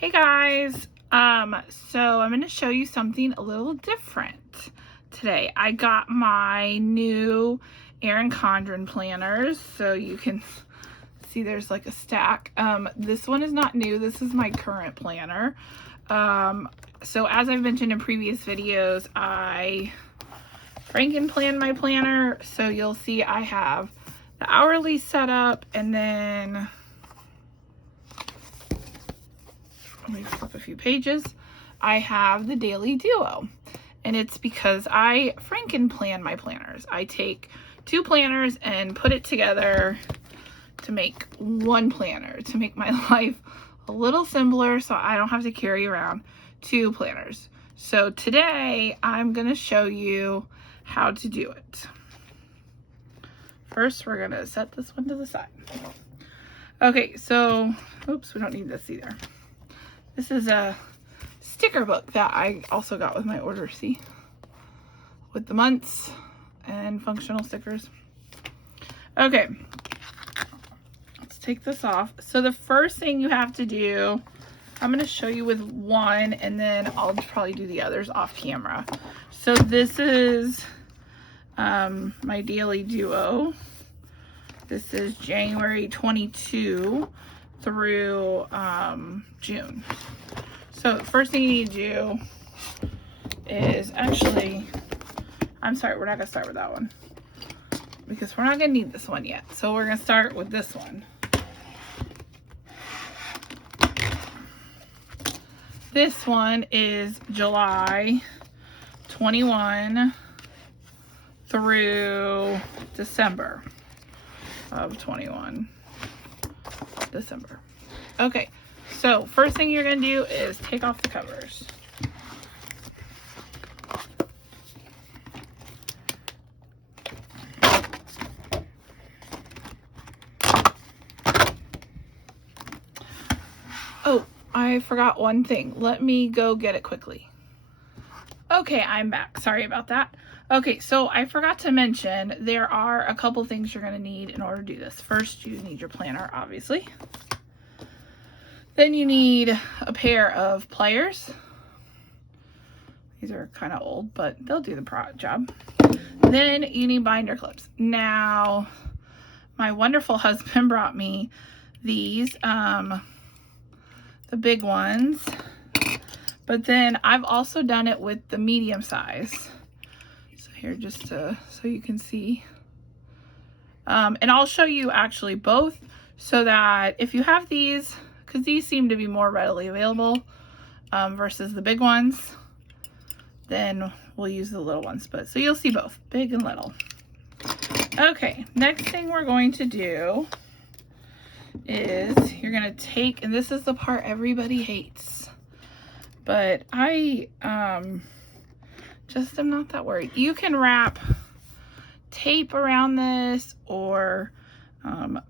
Hey guys, so I'm going to show you something a little different today. I got my new Erin Condren planners, so you can see there's like a stack. This one is not new, this is my current planner. So as I've mentioned in previous videos, I Frankenplan my planner, so you'll see I have the hourly set up, and then let me flip a few pages. I have the daily duo, and it's because I Frankenplan my planners. I take two planners and put it together to make one planner, to make my life a little simpler so I don't have to carry around two planners. So today I'm going to show you how to do it. First, we're going to set this one to the side. Okay, so, oops, we don't need this either. This is a sticker book that I also got with my order, see? With the months and functional stickers. Okay, let's take this off. So the first thing you have to do, I'm going to show you with one, and then I'll probably do the others off camera. So this is my daily duo. This is January 22 through June. So the first thing you need to do is actually, I'm sorry, we're not going to start with that one because we're not going to need this one yet. So we're going to start with this one. This one is July 21 through December of 21. December. Okay, so first thing you're going to do is take off the covers. Oh, I forgot one thing. Let me go get it quickly. Okay, I'm back. Sorry about that. Okay, so I forgot to mention there are a couple things you're going to need in order to do this. First, you need your planner, obviously. Then you need a pair of pliers. These are kind of old, but they'll do the job. Then you need binder clips. Now, my wonderful husband brought me these, the big ones. But then I've also done it with the medium size. So here, just so you can see. And I'll show you actually both so that if you have these, because these seem to be more readily available versus the big ones, then we'll use the little ones. But so you'll see both, big and little. Okay, next thing we're going to do is you're going to take, and this is the part everybody hates, but I just am not that worried. You can wrap tape around this, or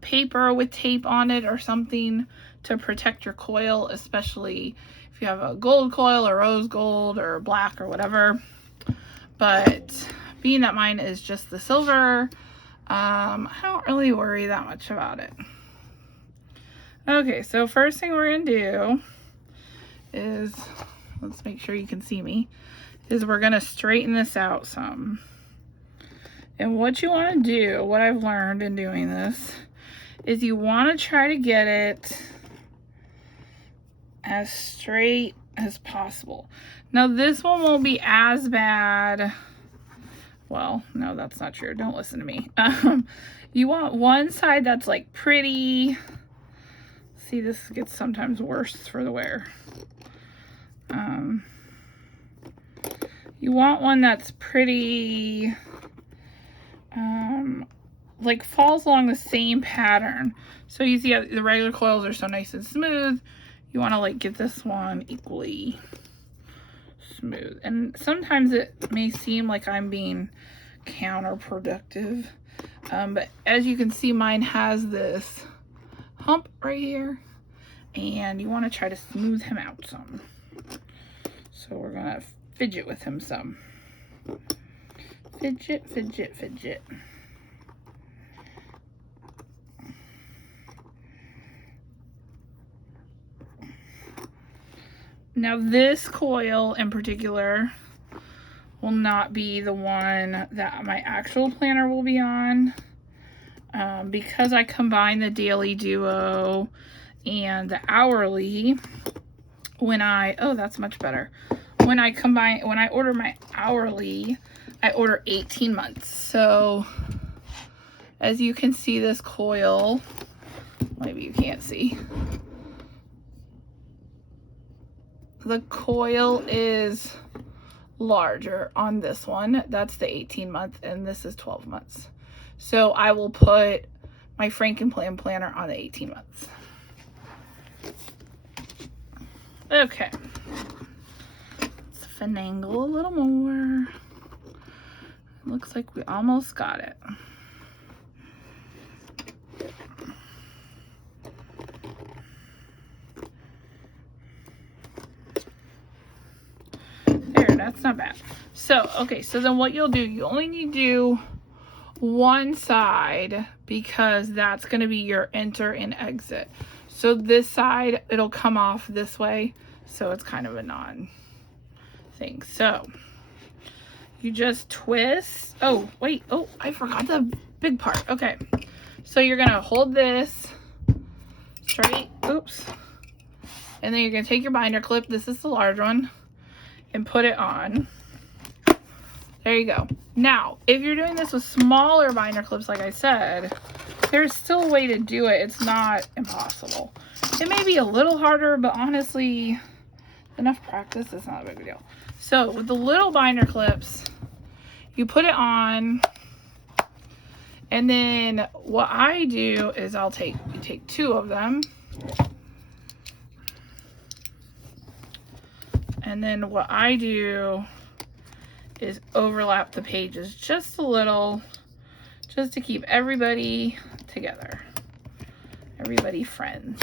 paper with tape on it or something to protect your coil, especially if you have a gold coil or rose gold or black or whatever. But being that mine is just the silver, I don't really worry that much about it. Okay, so first thing we're gonna do is, let's make sure you can see me, is we're gonna straighten this out some. And what you want to do, what I've learned in doing this, is you want to try to get it as straight as possible. Now this one won't be as bad. Well, no, that's not true. Don't listen to me. You want one side that's like pretty. See, this gets sometimes worse for the wear. You want one that's pretty, like falls along the same pattern. So you see how the regular coils are so nice and smooth. You want to like get this one equally smooth. And sometimes it may seem like I'm being counterproductive. But as you can see, mine has this hump right here, and you want to try to smooth him out some. So we're gonna fidget with him some. Fidget, fidget, fidget. Now this coil in particular will not be the one that my actual planner will be on, because I combine the daily duo and the hourly. Oh, that's much better. When I order my hourly, I order 18 months. So as you can see, this coil, maybe you can't see, the coil is larger on this one. That's the 18 month, and this is 12 months. So I will put my Frankenplan planner on the 18 months. Okay. Let's finagle a little more. Looks like we almost got it. There, that's not bad. So, okay, so then what you'll do, you only need to do one side because that's going to be your enter and exit. So this side, it'll come off this way. So it's kind of a non-thing. So you just twist. Oh, wait. Oh, I forgot the big part. Okay. So you're going to hold this straight. Oops. And then you're going to take your binder clip. This is the large one. And put it on. There you go. Now, if you're doing this with smaller binder clips, like I said, there's still a way to do it. It's not impossible. It may be a little harder, but honestly, enough practice, it's not a big deal. So with the little binder clips, you put it on, and then what I do is you take two of them, and then what I do is overlap the pages just a little, just to keep everybody together, everybody friends.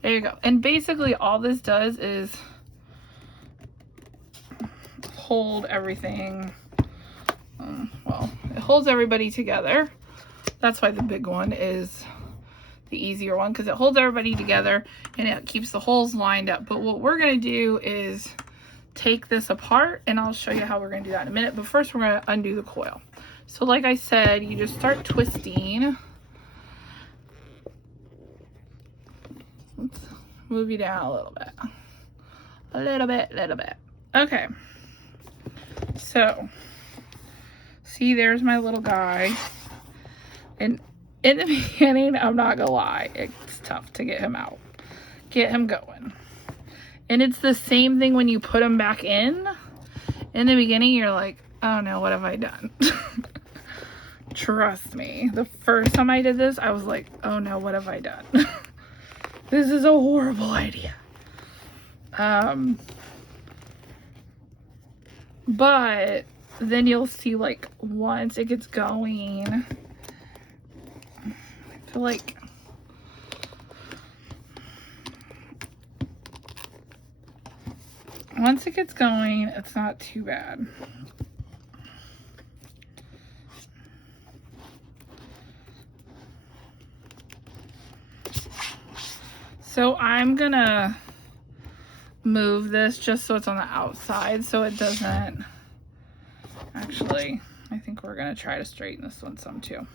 There you go. And basically all this does is hold everything, well, it holds everybody together. That's why the big one is the easier one, because it holds everybody together and it keeps the holes lined up. But what we're going to do is take this apart, and I'll show you how we're going to do that in a minute. But first we're going to undo the coil. So like I said, you just start twisting. Let's move you down a little bit. Little bit. Okay. So, see, there's my little guy. And in the beginning, I'm not gonna lie, it's tough to get him out. Get him going. And it's the same thing when you put him back in. In the beginning, you're like, oh no, what have I done? Trust me. The first time I did this, I was like, oh no, what have I done? This is a horrible idea. But then you'll see, like, once it gets going, I feel like once it gets going, it's not too bad. So I'm gonna move this just so it's on the outside so it doesn't, actually, I think we're gonna try to straighten this one some too.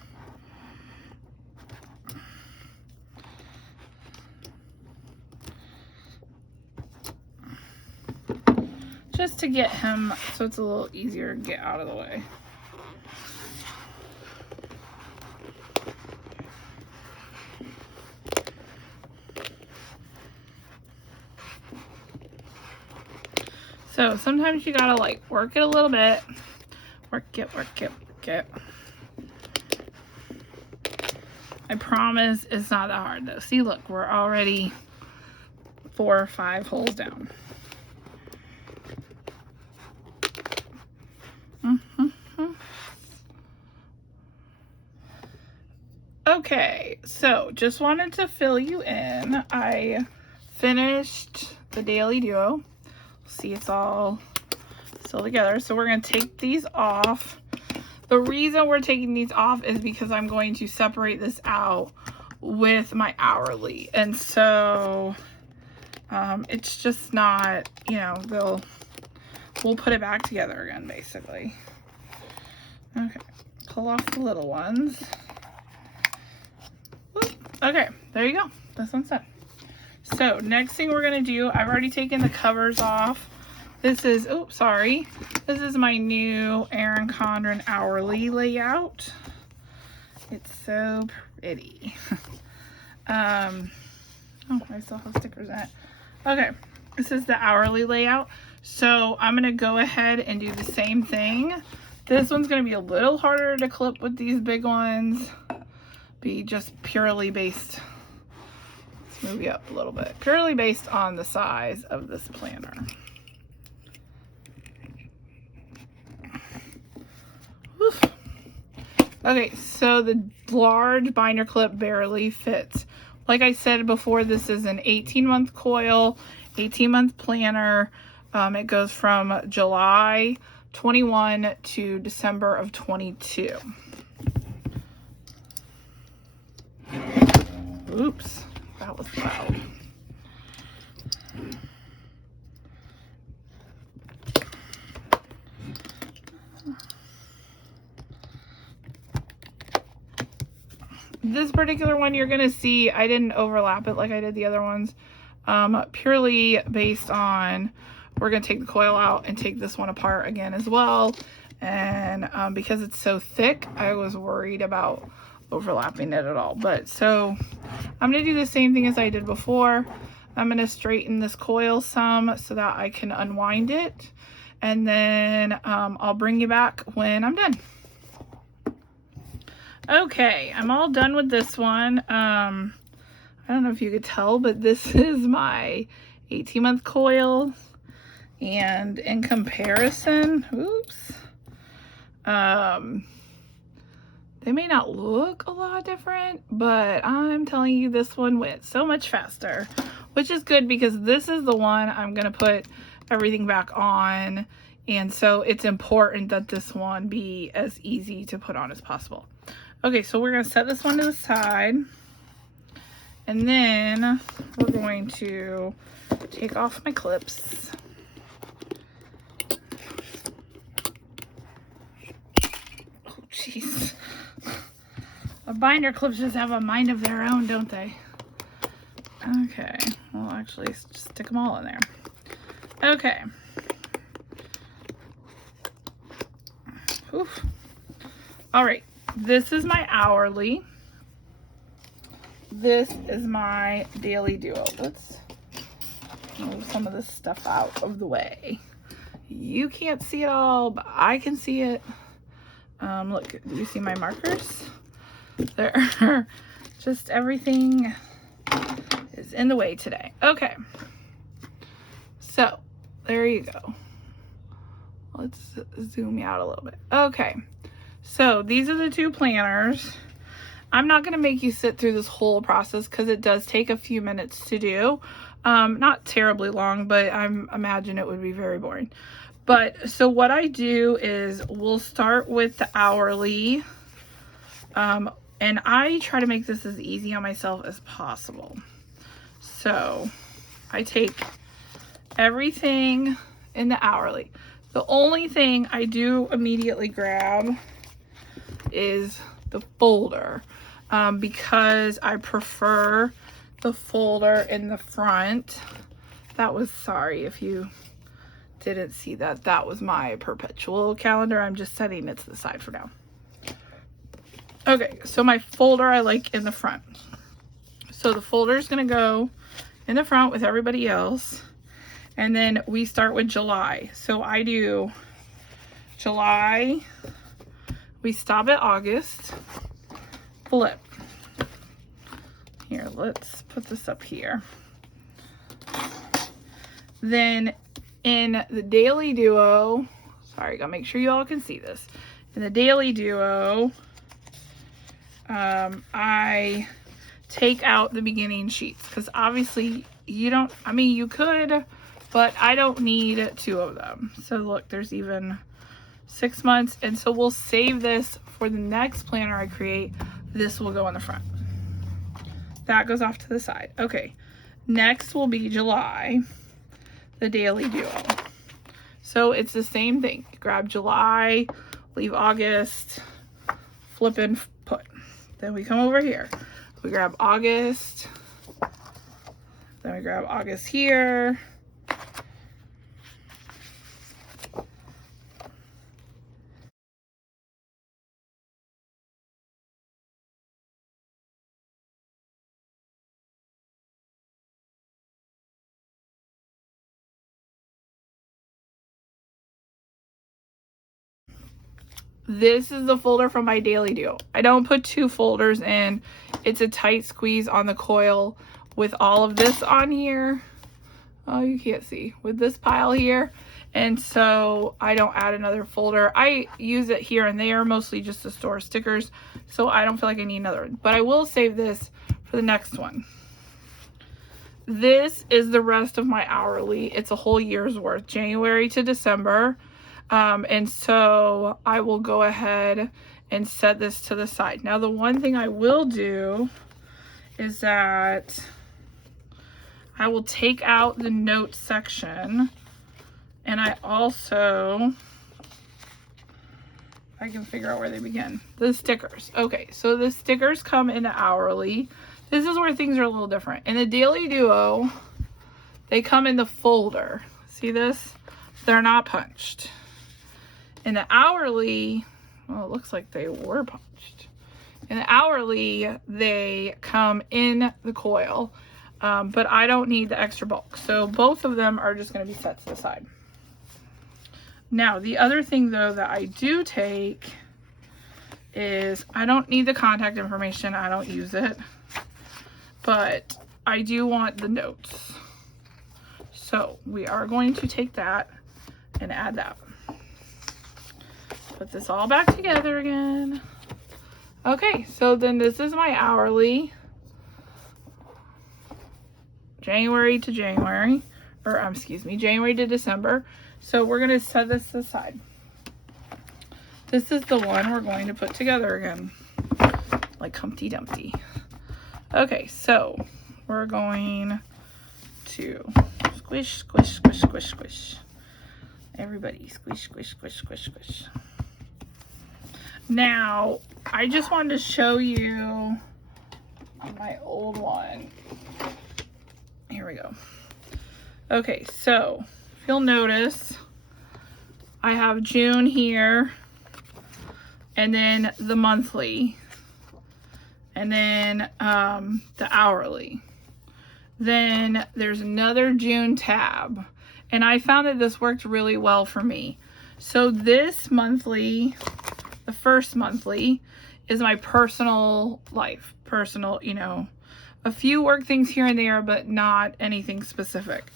Just to get him so it's a little easier to get out of the way. So sometimes you gotta like work it a little bit. Work it. I promise it's not that hard though. See, look, we're already 4 or 5 holes down. Okay, so just wanted to fill you in. I finished the Daily Duo. See, it's all still together. So we're going to take these off. The reason we're taking these off is because I'm going to separate this out with my hourly. And so It's just not, you know, we'll put it back together again, basically. Okay, pull off the little ones. Whoop. Okay, there you go. This one's done. So next thing we're gonna do, I've already taken the covers off. This is, oops, sorry. This is my new Erin Condren hourly layout. It's so pretty. Oh, I still have stickers in it. Okay, this is the hourly layout. So I'm gonna go ahead and do the same thing. This one's gonna be a little harder to clip with these big ones. Be just purely based, let's move you up a little bit, purely based on the size of this planner. Oof. Okay, so the large binder clip barely fits. Like I said before, this is an 18-month coil, 18-month planner. It goes from July 21 to December of 22. Oops, that was loud. This particular one you're gonna see, I didn't overlap it like I did the other ones, purely based on, we're gonna take the coil out and take this one apart again as well. And because it's so thick, I was worried about overlapping it at all. But so I'm gonna do the same thing as I did before. I'm gonna straighten this coil some so that I can unwind it. And then I'll bring you back when I'm done. Okay, I'm all done with this one. I don't know if you could tell, but this is my 18-month coil. And in comparison, oops, they may not look a lot different, but I'm telling you this one went so much faster, which is good because this is the one I'm going to put everything back on. And so it's important that this one be as easy to put on as possible. Okay, so we're going to set this one to the side. And then we're going to take off my clips. Oh, jeez. The binder clips just have a mind of their own, don't they? Okay, well, actually, just stick them all in there. Okay. Oof. All right. This is my hourly. This is my daily duo. Let's move some of this stuff out of the way. You can't see it all, but I can see it. Look, do you see my markers? There, just everything is in the way today. Okay, so there you go. Let's zoom you out a little bit. Okay. So these are the two planners. I'm not going to make you sit through this whole process because it does take a few minutes to do. Not terribly long, but I imagine it would be very boring. But so what I do is we'll start with the hourly. And I try to make this as easy on myself as possible. So I take everything in the hourly. The only thing I do immediately grab is the folder because I prefer the folder in the front. That was, sorry if you didn't see that. That was my perpetual calendar. I'm just setting it to the side for now. Okay, so my folder I like in the front. So the folder is going to go in the front with everybody else. And then we start with July. So I do July. We stop at August, flip. Here, let's put this up here. Then in the daily duo, sorry, gotta make sure you all can see this. In the daily duo, I take out the beginning sheets because obviously you don't, I mean, you could, but I don't need two of them. So look, there's even 6 months, and so we'll save this for the next planner I create. This will go in the front. That goes off to the side. Okay, Next will be July, the Daily Duo. So it's the same thing. Grab July, leave August, flip and put. Then we come over here. We grab August. Then we grab August here. This is the folder from my Daily Duo. I don't put two folders in. It's a tight squeeze on the coil with all of this on here. Oh, you can't see. With this pile here. And so I don't add another folder. I use it here and there, mostly just to store stickers. So I don't feel like I need another one. But I will save this for the next one. This is the rest of my hourly. It's a whole year's worth, January to December. And so I will go ahead and set this to the side. Now, the one thing I will do is that I will take out the notes section, and I also, I can figure out where they begin. The stickers. Okay, so the stickers come in the hourly. This is where things are a little different. In the Daily Duo, they come in the folder. See this? They're not punched. In the hourly, well, it looks like they were punched. In the hourly, they come in the coil, but I don't need the extra bulk. So both of them are just going to be set to the side. Now, the other thing, though, that I do take is I don't need the contact information. I don't use it. But I do want the notes. So we are going to take that and add that. Put this all back together again. Okay, so then this is my hourly. January to January, or excuse me, January to December. So we're gonna set this aside. This is the one we're going to put together again, like Humpty Dumpty. Okay, so we're going to squish, squish, squish, squish, squish. Everybody squish, squish, squish, squish, squish. Now, I just wanted to show you my old one. Here we go. Okay, so if you'll notice, I have June here, and then the monthly, and then the hourly. Then there's another June tab, and I found that this worked really well for me. So this monthly, the first monthly, is my personal life. Personal, you know, a few work things here and there, but not anything specific.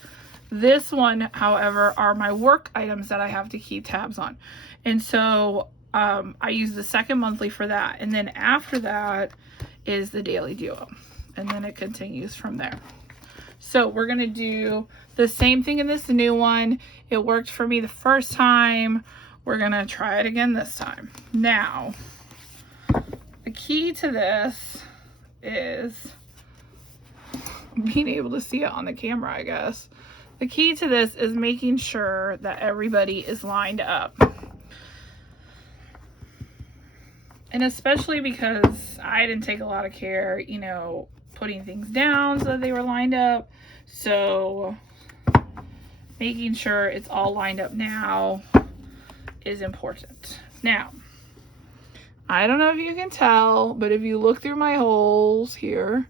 This one, however, are my work items that I have to keep tabs on. And so I use the second monthly for that. And then after that is the Daily Duo. And then it continues from there. So we're going to do the same thing in this new one. It worked for me the first time. We're going to try it again this time. Now, the key to this is being able to see it on the camera, I guess. The key to this is making sure that everybody is lined up. And especially because I didn't take a lot of care, you know, putting things down so that they were lined up. So making sure it's all lined up now is important. Now, I don't know if you can tell, but if you look through my holes here,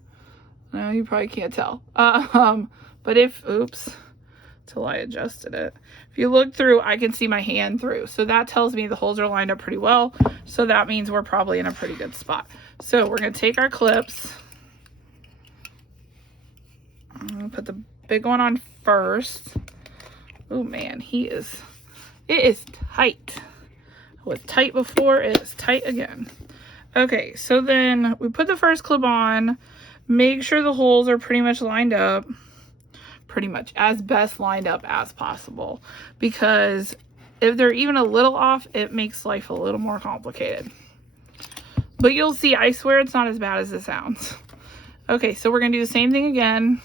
no, you probably can't tell. But if, oops, till I adjusted it. If you look through, I can see my hand through. So that tells me the holes are lined up pretty well. So that means we're probably in a pretty good spot. So we're going to take our clips. I'm going to put the big one on first. Oh man, it is tight. It was tight before, it is tight again. Okay, so then we put the first clip on. Make sure the holes are pretty much lined up. Pretty much as best lined up as possible, because if they're even a little off, it makes life a little more complicated. But you'll see, I swear it's not as bad as it sounds. Okay, so we're gonna do the same thing again.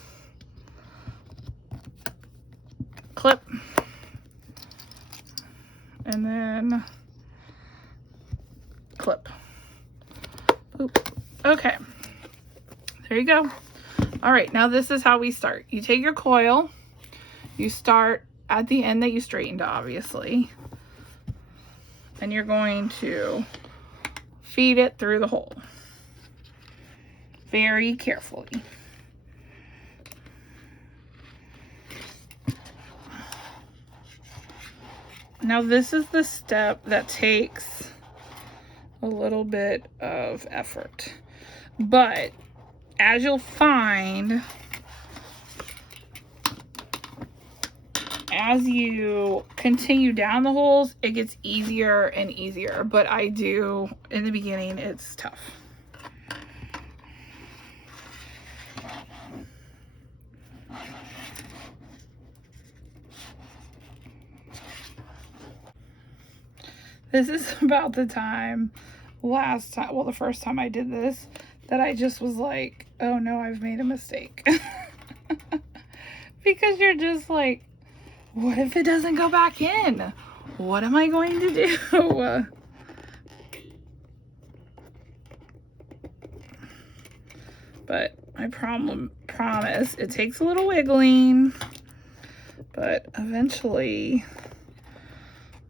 Oop. Okay, there you go. All right, now this is how we start. You take your coil, you start at the end that you straightened, obviously, and you're going to feed it through the hole very carefully. Now this is the step that takes a little bit of effort, but as you'll find, as you continue down the holes, it gets easier and easier, but in the beginning, it's tough. This is about the time the first time I did this, that I just was like, oh no, I've made a mistake. Because you're just like, what if it doesn't go back in? What am I going to do? But I promise, it takes a little wiggling, but eventually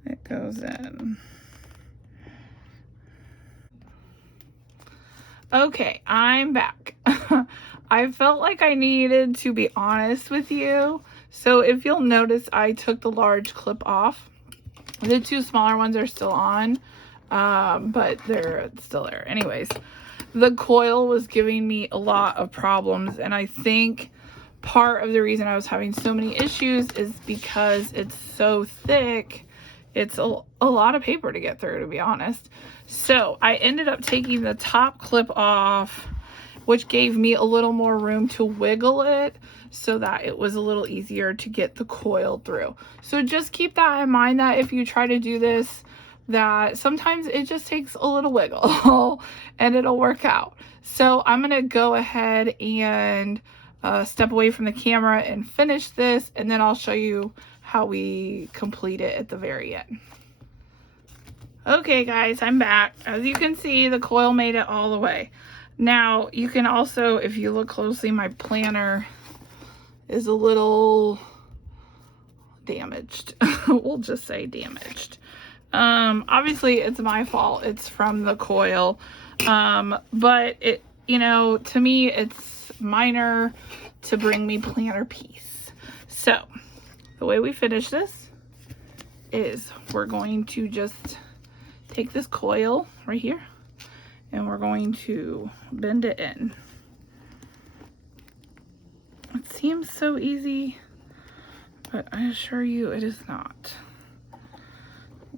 it goes in. Okay, I'm back. I felt like I needed to be honest with you. So if you'll notice, I took the large clip off. The two smaller ones are still on, but they're still there. Anyways, the coil was giving me a lot of problems, and I think part of the reason I was having so many issues is because it's so thick. It's a lot of paper to get through, to be honest. So I ended up taking the top clip off, which gave me a little more room to wiggle it so that it was a little easier to get the coil through. So just keep that in mind, that if you try to do this, that sometimes it just takes a little wiggle and it'll work out. So I'm gonna go ahead and step away from the camera and finish this, and then I'll show you how we complete it at the very end. Okay guys, I'm back. As you can see, the coil made it all the way. Now you can also, if you look closely, my planner is a little damaged. We'll just say damaged. Obviously it's my fault. It's from the coil. But it, to me, it's minor to bring me planner peace. So the way we finish this is we're going to just take this coil right here and we're going to bend it in. It seems so easy, but I assure you it is not.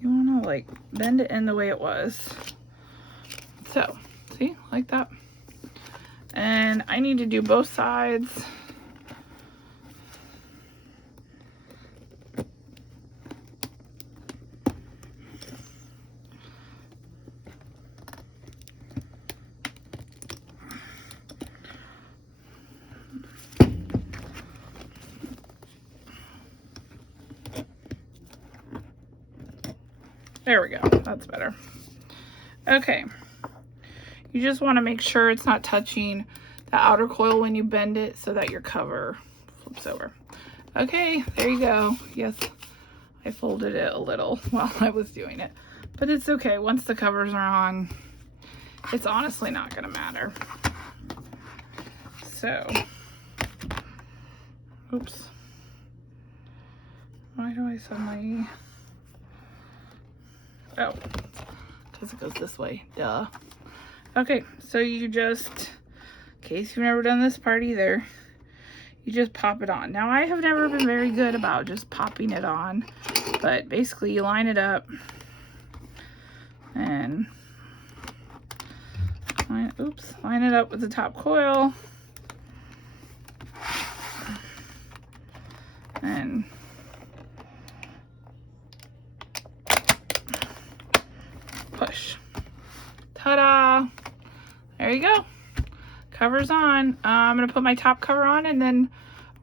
You want to like bend it in the way it was. So, see, like that. And I need to do both sides. There we go, that's better. Okay, you just want to make sure it's not touching the outer coil when you bend it so that your cover flips over. Okay, there you go. Yes, I folded it a little while I was doing it, but it's okay. Once the covers are on, it's honestly not gonna matter. So, oops. Why do I suddenly... Oh, because it goes this way, duh. Okay, so you just, in case you've never done this part either, you just pop it on. Now, I have never been very good about just popping it on, but basically you line it up and line it up with the top coil and push. Ta-da! There you go. Cover's on. I'm gonna put my top cover on and then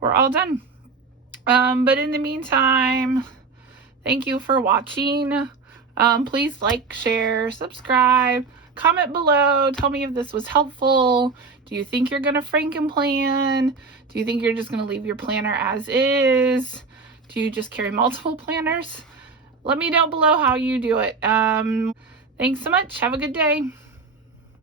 we're all done. But in the meantime, thank you for watching. Please like, share, subscribe. comment below. Tell me if this was helpful. Do you think you're going to Frankenplan? Do you think you're just going to leave your planner as is? Do you just carry multiple planners? Let me know below how you do it. Thanks so much. Have a good day.